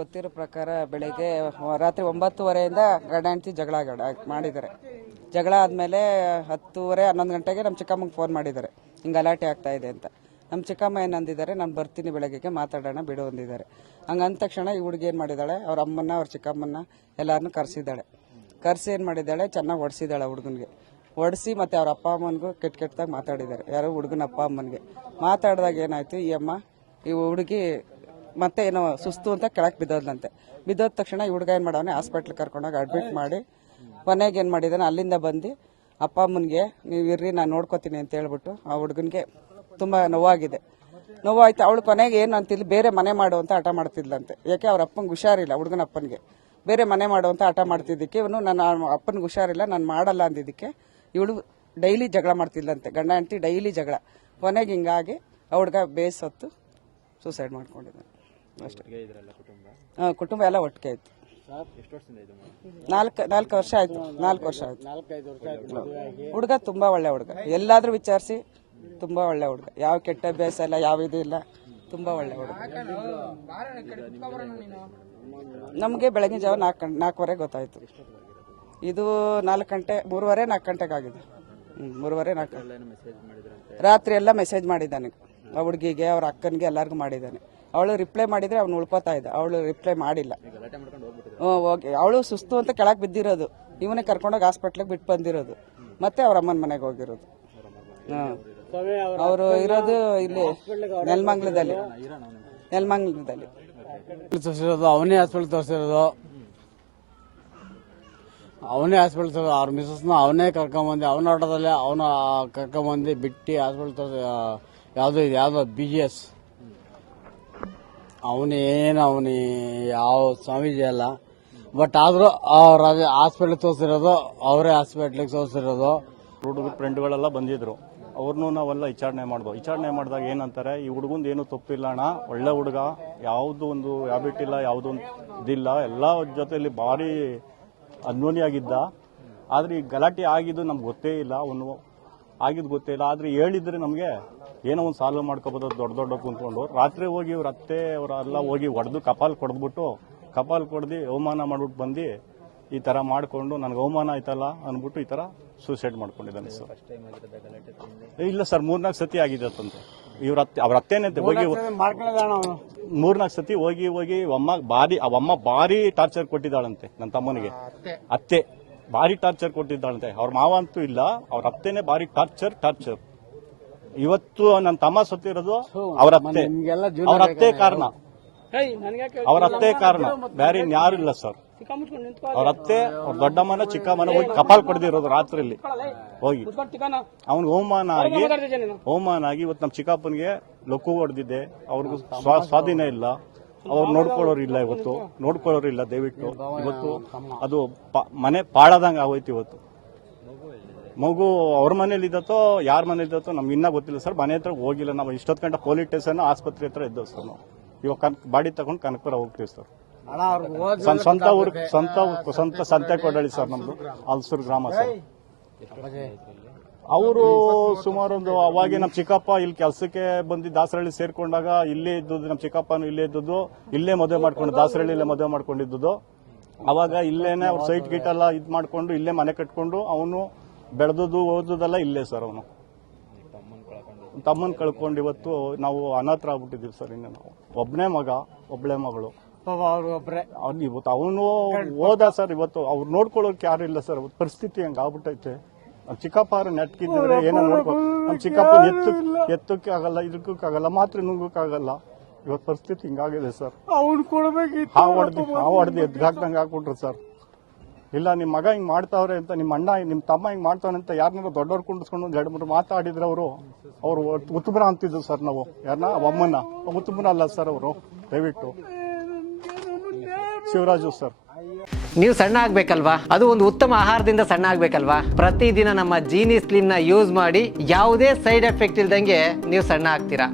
ಗೊತ್ತಿರೋ ಪ್ರಕಾರ ಬೆಳಿಗ್ಗೆ ರಾತ್ರಿ 9:30 ಗಂಡ ಹೆಂಡತಿ ಜಗಳ ಮಾಡಿದ್ದಾರೆ. ಜಗಳ ಆದಮೇಲೆ 10:30 11 ಗಂಟೆಗೆ ನಮ್ಮ ಚಿಕ್ಕಮ್ಮಂಗೆ ಫೋನ್ ಮಾಡಿದ್ದಾರೆ, ಹಿಂಗೆ ಗಲಾಟೆ ಆಗ್ತಾ ಇದೆ ಅಂತ. ನಮ್ಮ ಚಿಕ್ಕಮ್ಮ ಏನಂದಿದ್ದಾರೆ, ನಾನು ಬರ್ತೀನಿ ಬೆಳಗ್ಗೆಗೆ ಮಾತಾಡೋಣ ಬಿಡು ಅಂದಿದ್ದಾರೆ. ಹಂಗೆ ಅಂದ ತಕ್ಷಣ ಈ ಹುಡುಗಿ ಏನು ಮಾಡಿದ್ದಾಳೆ, ಅವ್ರ ಅಮ್ಮನ್ನ ಅವ್ರ ಚಿಕ್ಕಮ್ಮನ್ನ ಎಲ್ಲರನ್ನೂ ಕರೆಸಿದ್ದಾಳೆ. ಕರೆಸಿ ಏನು ಮಾಡಿದ್ದಾಳೆ, ಚೆನ್ನಾಗಿ ಹೊಡೆಸಿದ್ದಾಳೆ ಹುಡುಗನಿಗೆ. ಹೊಡೆಸಿ ಮತ್ತು ಅವ್ರ ಅಪ್ಪ ಅಮ್ಮನಿಗೂ ಕೆಟ್ಟದಾಗಿ ಮಾತಾಡಿದ್ದಾರೆ, ಯಾರೋ ಹುಡುಗನ ಅಪ್ಪ ಅಮ್ಮನಿಗೆ. ಮಾತಾಡಿದಾಗ ಏನಾಯಿತು, ಈ ಹುಡುಗಿ ಮತ್ತೆ ಏನೋ ಸುಸ್ತು ಅಂತ ಕೆಳಕ್ಕೆ ಬಿದ್ದೋದ್ಲಂತೆ. ಬಿದ್ದೋದ ತಕ್ಷಣ ಈ ಹುಡುಗ ಏನು ಮಾಡೋನೆ, ಹಾಸ್ಪಿಟ್ಲಿಗೆ ಕರ್ಕೊಂಡೋಗಿ ಅಡ್ಮಿಟ್ ಮಾಡಿ ಕೊನೆಗೆ ಏನು ಮಾಡಿದ್ದಾನೆ, ಅಲ್ಲಿಂದ ಬಂದು ಅಪ್ಪ ಅಮ್ಮನಿಗೆ ನೀವು ಇರ್ರಿ ನಾನು ನೋಡ್ಕೋತೀನಿ ಅಂತ ಹೇಳ್ಬಿಟ್ಟು ಆ ಹುಡುಗನಿಗೆ ತುಂಬ ನೋವಾಗಿದೆ. ನೋವಾಯ್ತು. ಅವಳು ಕೊನೆಗೆ ಏನು ಅಂತಿದ್ಲು, ಬೇರೆ ಮನೆ ಮಾಡು ಅಂತ ಹಠ ಮಾಡ್ತಿದ್ಲಂತೆ. ಯಾಕೆ ಅವ್ರ ಅಪ್ಪನಿಗೆ ಹುಷಾರಿಲ್ಲ, ಹುಡುಗನ ಅಪ್ಪನಿಗೆ ಬೇರೆ ಮನೆ ಮಾಡು ಅಂತ ಹಠ ಮಾಡ್ತಿದ್ದಕ್ಕೆ ಇವನು ನನ್ನ ಅಪ್ಪನಿಗೆ ಹುಷಾರಿಲ್ಲ ನಾನು ಮಾಡಲ್ಲ ಅಂದಿದ್ದಕ್ಕೆ ಇವಳು ಡೈಲಿ ಜಗಳ ಮಾಡ್ತಿದ್ಲಂತೆ. ಗಂಡ ಹೆಂಡತಿ ಡೈಲಿ ಜಗಳ. ಕೊನೆಗೆ ಹಿಂಗಾಗಿ ಆ ಹುಡುಗ ಬೇಸತ್ತು ಸೂಸೈಡ್ ಮಾಡ್ಕೊಂಡಿದ್ದಾನೆ ಅಷ್ಟೇ. ಕುಟುಂಬ ಎಲ್ಲ ಒಟ್ಟಿಗೆ ಆಯ್ತು. 4 ವರ್ಷ ಆಯ್ತು. 4 ವರ್ಷ ಆಯ್ತು. ಹುಡುಗ ತುಂಬಾ ಒಳ್ಳೆ ಹುಡುಗ, ಎಲ್ಲಾದ್ರೂ ವಿಚಾರಿಸಿ ತುಂಬಾ ಒಳ್ಳೆ ಹುಡುಗ, ಯಾವ ಕೆಟ್ಟ ಅಭ್ಯಾಸ ಇಲ್ಲ, ಯಾವ ಇದು ಇಲ್ಲ, ತುಂಬಾ ಒಳ್ಳೆ ಹುಡುಗ. ನಮಗೆ ಬೆಳಗಿನ ಜಾವ 4:15 ಗೊತ್ತಾಯ್ತು. ಇದು 4 ಗಂಟೆ 3:30 4 ಗಂಟೆಗೆ ಆಗಿದೆ. 3:30 4 ಗಂಟೆ ರಾತ್ರಿ ಎಲ್ಲ ಮೆಸೇಜ್ ಮಾಡಿದ್ದಾನೆ ಆ ಹುಡುಗಿಗೆ, ಅವ್ರ ಅಕ್ಕನಿಗೆ ಎಲ್ಲರಿಗೂ ಮಾಡಿದ್ದಾನೆ. ಅವಳು ರಿಪ್ಲೈ ಮಾಡಿದ್ರೆ ಅವ್ನು ಉಳ್ಕೋತಾ ಇದ್ದ, ಅವಳು ರಿಪ್ಲೈ ಮಾಡಿಲ್ಲ. ಹೋಗಿ ಅವಳು ಸುಸ್ತು ಅಂತ ಕೆಳಗೆ ಬಿದ್ದಿರೋದು, ಇವನೇ ಕರ್ಕೊಂಡೋಗಿ ಹಾಸ್ಪಿಟ್ಲಿಗೆ ಬಿಟ್ಟು ಬಂದಿರೋದು, ಮತ್ತೆ ಅವ್ರ ಅಮ್ಮನ ಮನೆಗೆ ಹೋಗಿರೋದು. ಅವರು ಇರೋದು ಇಲ್ಲಿ ನೆಲಮಂಗಲದಲ್ಲಿ. ಅವನೇ ಹಾಸ್ಪಿಟಲ್ ತೋರಿಸಿರೋದು, ಅವ್ರ ಮಿಸಸ್ನ ಅವನೇ ಕರ್ಕೊಂಬಂದು, ಅವನ ಆಟೋದಲ್ಲಿ ಅವನ ಕರ್ಕೊಂಬಂದು ಬಿಟ್ಟು ಹಾಸ್ಪಿಟಲ್ ತೋರಿಸಿ. ಯಾವ್ದೋ BGS ಅವನೇ ಯಾವ ಸ್ವಾಮೀಜಿ ಅಲ್ಲ. ಬಟ್ ಆದ್ರೂ ಅವ್ರ ಹಾಸ್ಪಿಟ್ಲ್ ತೋರಿಸಿರೋದು, ಅವರೇ ಹಾಸ್ಪಿಟ್ಲಿಗೆ ತೋರಿಸಿರೋದು. ಹುಡುಗ ಫ್ರೆಂಡ್ಗಳೆಲ್ಲ ಬಂದಿದ್ರು, ಅವ್ರನ್ನೂ ನಾವೆಲ್ಲ ವಿಚಾರಣೆ ಮಾಡ್ದೋ. ವಿಚಾರಣೆ ಮಾಡಿದಾಗ ಏನಂತಾರೆ, ಈ ಹುಡುಗಂದು ಏನು ತಪ್ಪಿಲ್ಲ ಅಣ್ಣ, ಒಳ್ಳೆ ಹುಡುಗ, ಯಾವುದು ಒಂದು ಹ್ಯಾಬಿಟ್ ಇಲ್ಲ, ಯಾವುದೊಂದು ಇದಿಲ್ಲ, ಎಲ್ಲ ಜೊತೆಯಲ್ಲಿ ಭಾರಿ ಅನ್ಯೋನ್ಯಾಗಿದ್ದ. ಆದ್ರೆ ಈ ಗಲಾಟೆ ಆಗಿದ್ದು ನಮ್ಗೆ ಗೊತ್ತೇ ಇಲ್ಲ, ಅವನು ಆಗಿದ್ದು ಗೊತ್ತೇ ಇಲ್ಲ. ಆದ್ರೆ ಹೇಳಿದ್ರೆ ನಮಗೆ ಏನೋ ಒಂದು ಸಾಲ್ವ್ ಮಾಡ್ಕೋಬೋದು ದೊಡ್ಡ ಕುಂತ್ಕೊಂಡು. ರಾತ್ರಿ ಹೋಗಿ ಇವ್ರ ಅತ್ತೆ ಅವರೆಲ್ಲ ಹೋಗಿ ಹೊಡೆದು ಕಪಾಲ್ ಕೊಡ್ದು ಅವಮಾನ ಮಾಡ್ಬಿಟ್ಟು ಬಂದು ಈ ತರ ಮಾಡ್ಕೊಂಡು ನನಗೆ ಅವಮಾನ ಆಯ್ತಲ್ಲ ಅಂದ್ಬಿಟ್ಟು ಈ ತರ ಸೂಸೈಡ್ ಮಾಡ್ಕೊಂಡಿದ್ದಾನೆ ಸರ್. ಇಲ್ಲ ಸರ್, 4-4 ಸತಿ ಆಗಿದೆ ಅಂತಂತೆ. ಅವ್ರ ಅತ್ತೇನಂತೆ ಹೋಗಿ 3-4 ಸತಿ ಹೋಗಿ ಅವಮ್ಮ ಭಾರಿ ಟಾರ್ಚರ್ ಕೊಟ್ಟಿದ್ದಾಳಂತೆ ನನ್ನ ತಮ್ಮನಿಗೆ. ಅತ್ತೆ ಭಾರಿ ಟಾರ್ಚರ್ ಕೊಟ್ಟಿದ್ದಾಳಂತೆ. ಅವ್ರ ಮಾವ ಅಂತೂ ಇಲ್ಲ, ಅವ್ರ ಅತ್ತೆನೆ ಭಾರಿ ಟಾರ್ಚರ್. ಇವತ್ತು ನನ್ನ ತಮ್ಮ ಸತ್ತಿರೋದು ಅವ್ರ ಅತ್ತೆ ಕಾರಣ, ಬೇರೆ ಯಾರು ಇಲ್ಲ ಸರ್. ಅವ್ರ ಅತ್ತೆ, ಅವ್ರ ದೊಡ್ಡಮ್ಮನ ಚಿಕ್ಕಮ್ಮನ ಹೋಗಿ ಕಪಾಲ್ ಕೊಡ್ದಿರೋದು ರಾತ್ರಿಯಲ್ಲಿ ಹೋಗಿ. ಅವ್ನಿಗೆ ಅವಮಾನ ಆಗಿ ಇವತ್ತು ನಮ್ಮ ಚಿಕ್ಕಪ್ಪನಿಗೆ ಲೊಕ್ಕು ಹೊಡೆದಿದೆ. ಅವ್ರಿಗೂ ಸ್ವಾಧೀನ ಇಲ್ಲ, ಅವ್ರು ನೋಡ್ಕೊಳ್ಳೋರಿಲ್ಲ ದಯವಿಟ್ಟು. ಇವತ್ತು ಅದು ಮನೆ ಪಾಳದಂಗ ಆಗೋಯ್ತು. ಇವತ್ತು ಮಗು ಅವ್ರ ಮನೇಲಿ ಇದ್ದತ್ತೋ ಯಾರ ಮನೇಲಿ ಇದ್ದತ್ತೋ ನಮ್ಗೆ ಇನ್ನೂ ಗೊತ್ತಿಲ್ಲ ಸರ್. ಮನೆ ಹತ್ರ ಹೋಗಿಲ್ಲ ನಾವು. ಇಷ್ಟೊತ್ತು ಗಂಟೆ ಪೊಲೀಸ್ ಸ್ಟೇಷನ್ ಆಸ್ಪತ್ರೆ ಹತ್ರ ಇದ್ದವು ಸರ್. ನಾವು ಇವಾಗ ಬಾಡಿ ತಗೊಂಡು ಕನಕಪುರ ಹೋಗ್ತೀವಿ ಸರ್. ಸ್ವಂತ ಸಂತೆ ಕೊಡಳಿ ಸರ್, ನಮ್ದು ಅಲ್ಸೂರು ಗ್ರಾಮ ಸರ್. ಅವರು ಸುಮಾರು ಅವಾಗೆ ನಮ್ಮ ಚಿಕ್ಕಪ್ಪ ಇಲ್ಲಿ ಕೆಲಸಕ್ಕೆ ಬಂದು ದಾಸರಳ್ಳಿ ಸೇರ್ಕೊಂಡಾಗ ಇಲ್ಲೇ ಇದ್ದದ್ದು. ನಮ್ಮ ಚಿಕ್ಕಪ್ಪನು ಇಲ್ಲೇ ಇದ್ದದ್ದು, ಇಲ್ಲೇ ಮದುವೆ ಮಾಡ್ಕೊಂಡು ದಾಸರಳ್ಳಿಲೇ ಮದುವೆ ಮಾಡ್ಕೊಂಡಿದ್ದು. ಅವಾಗ ಇಲ್ಲೇನೆ ಅವ್ರ ಸೈಟ್ ಗೀಟ್ ಎಲ್ಲ ಇದು ಮಾಡ್ಕೊಂಡು ಇಲ್ಲೇ ಮನೆ ಕಟ್ಕೊಂಡು ಅವನು ಬೆಳೆದದ್ದು ಓದೋದೆಲ್ಲ ಇಲ್ಲೇ ಸರ್. ಅವನು ತಮ್ಮನ್ ಕಳ್ಕೊಂಡು ಇವತ್ತು ನಾವು ಅನಾಥರ ಆಗ್ಬಿಟ್ಟಿದೀವಿ ಸರ್. ಇನ್ನು ನಾವು ಒಬ್ಬನೇ ಮಗ ಒಬ್ಬಳೆ ಮಗಳು. ಇವತ್ತು ಅವನು ಹೋದ ಸರ್. ಇವತ್ತು ಅವ್ರು ನೋಡ್ಕೊಳ್ಳೋಕೆ ಯಾರು ಇಲ್ಲ ಸರ್. ಪರಿಸ್ಥಿತಿ ಹಂಗ ಆಗ್ಬಿಟ್ಟೈತೆ. ನಮ್ಮ ಚಿಕ್ಕಪ್ಪ ನೆಟ್ಕಿದ್ರೆ ಏನೋ ನೋಡ್ಕೊ, ನಮ್ಮ ಚಿಕ್ಕಪ್ಪ ಎತ್ತಕ್ಕೆ ಆಗಲ್ಲ, ಇದಕ್ಕಾಗಲ್ಲ, ಮಾತ್ರ ನುಂಗಕ್ಕಾಗಲ್ಲ. ಇವತ್ತು ಪರಿಸ್ಥಿತಿ ಹಿಂಗಾಗಿದೆ ಸರ್. ಹೊಡೆದು ಎದ್ಗಾಕ್ದಂಗೆ ಹಾಕ್ಬಿಟ್ರು ಸರ್. ಇಲ್ಲ ನಿಮ್ಮ ಮಗ ಹಿಂಗ್ ಮಾಡ್ತಾವ್ರೆ ಅಂತ, ನಿಮ್ಮ ಅಣ್ಣ ನಿಮ್ಮ ತಮ್ಮ ಹಿಂಗ್ ಮಾಡ್ತಾವ್ರೆ ಅಂತ ಯಾರನ್ನಾರು ದೊಡ್ಡವ್ರು ಕುಂಡಿಸ್ಕೊಂಡು 2-3 ಮಾತಾಡಿದ್ರೆ ಅವರು ಉತ್ತಮನ ಅಂತಿದ್ರು ಸರ್. ನಾವು ಯಾರನ್ನ ಅಮ್ಮನ್ನ ಉತ್ತಮನ ಅಲ್ಲ ಸರ್ ಅವರು. ದಯವಿಟ್ಟು ಶಿವರಾಜು ಸರ್. ನೀವು ಸಣ್ಣ ಆಗ್ಬೇಕಲ್ವಾ, ಅದು ಒಂದು ಉತ್ತಮ ಆಹಾರದಿಂದ ಸಣ್ಣ ಆಗ್ಬೇಕಲ್ವಾ. ಪ್ರತಿದಿನ ನಮ್ಮ ಜೀನಿ ಸ್ಲಿಮ್ ನ ಯೂಸ್ ಮಾಡಿ ಯಾವುದೇ ಸೈಡ್ ಎಫೆಕ್ಟ್ ಇಲ್ದಂಗೆ ನೀವು ಸಣ್ಣ ಆಗ್ತೀರಾ.